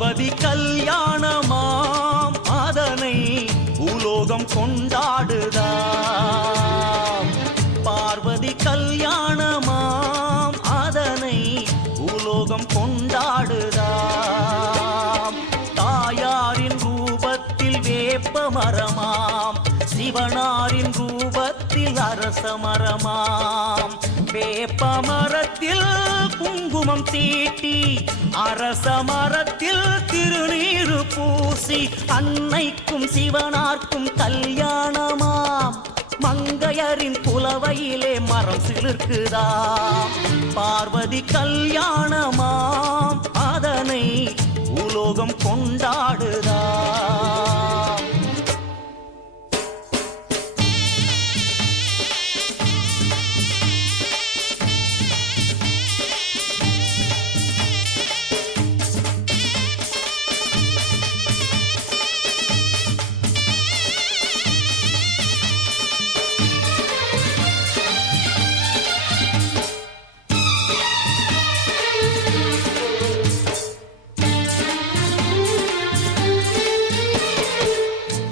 பார்வதி கல்யாணமாம் அதனை பூலோகம் கொண்டாடுதாம். பார்வதி கல்யாணமாம் அதனை பூலோகம் கொண்டாடுதாம். தாயாரின் ரூபத்தில் வேப்ப மரமாம், சிவனாரின் ரூபத்தில் அரச மரமாம். வேப்ப மரத்தில் குங்குமம் தீட்டி, அரச மரத்தில் திருநீரு பூசி, அன்னைக்கும் சிவனார்க்கும் கல்யாணமாம். மங்கையரின் புலவையிலே மரம் சிலிர்க்குதாம். பார்வதி கல்யாணமாம் அதனை பூலோகம் கொண்டாடுதாம்.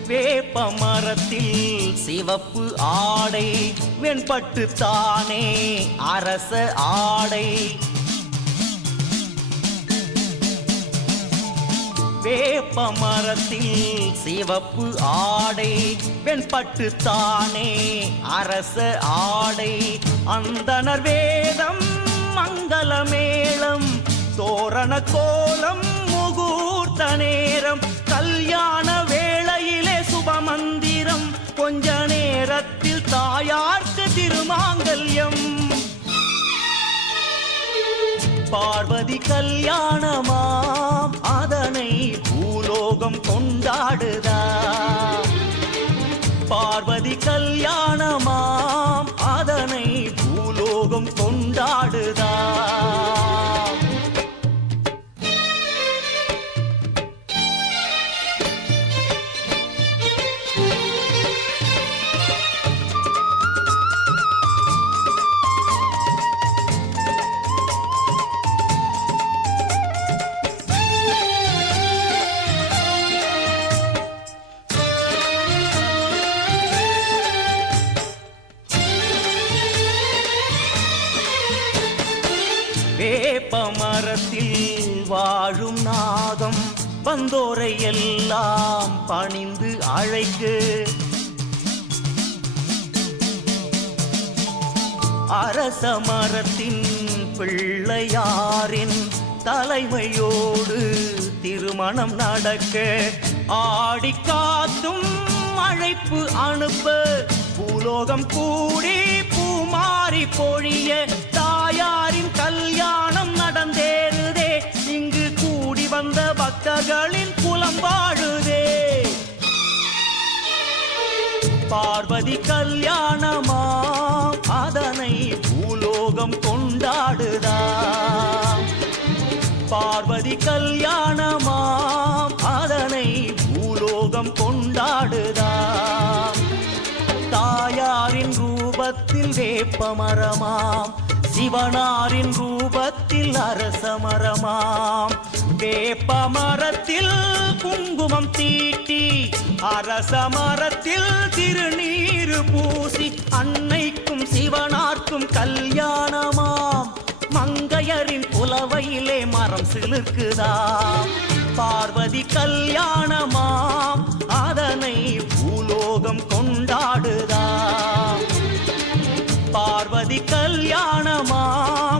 வேப்ப மரத்தில் சிவப்பு ஆடை, வெண்பட்டு தானே அரச ஆடை. வேப்ப மரத்தில் சிவப்பு ஆடை, வெண்பட்டு தானே அரச ஆடை. அந்தனர் வேதம் மங்கள மேளம், தோரண கோலம் முகூர்த்த நேரம். கல்யாண வேளையிலே சுபமந்திரம், கொஞ்ச நேரத்தில் தாயார்க்கு திருமாங்கல்யம். பார்வதி கல்யாணமாம் அதனை பூலோகம் கொண்டாடுதாம். பார்வதி கல்யாணமாம் அதனை பூலோகம் கொண்டாடுதாம். வேப்ப மரத்தில் வாழும் நாகம், வந்தோரை எல்லாம் பணிந்து அழைக்கு. அரச மரத்தின் பிள்ளையாரின் தலைமையோடு திருமணம் நடக்க, ஆடி காத்தும் அழைப்பு அனுப்ப, பூலோகம் கூடி பூமாரி பொழிய, தாயாரின் கல்யாணம் நடந்தேறுதே. இங்கு கூடி வந்த பக்தர்களின் குலம் வாழுதே. பார்வதி கல்யாணமாம் அதனை பூலோகம் கொண்டாடுதாம். பார்வதி கல்யாணமாம் அதனை பூலோகம் கொண்டாடுதாம். தாயாரின் ரூபத்தில் வேப்ப மரமாம், சிவனாரின் ரூபத்தில் அரச மரமாம். வேப்ப மரத்தில் குங்குமம் தீட்டி, அரச மரத்தில் திருநீரு பூசி, அன்னைக்கும் சிவனார்க்கும் கல்யாணமாம். மங்கையரின் புலவையிலே மரம் சிலிர்க்குதாம். பார்வதி கல்யாணமாம் அதனை பூலோகம் கொண்டாடுதாம். பார்வதி கல்யாணமாம்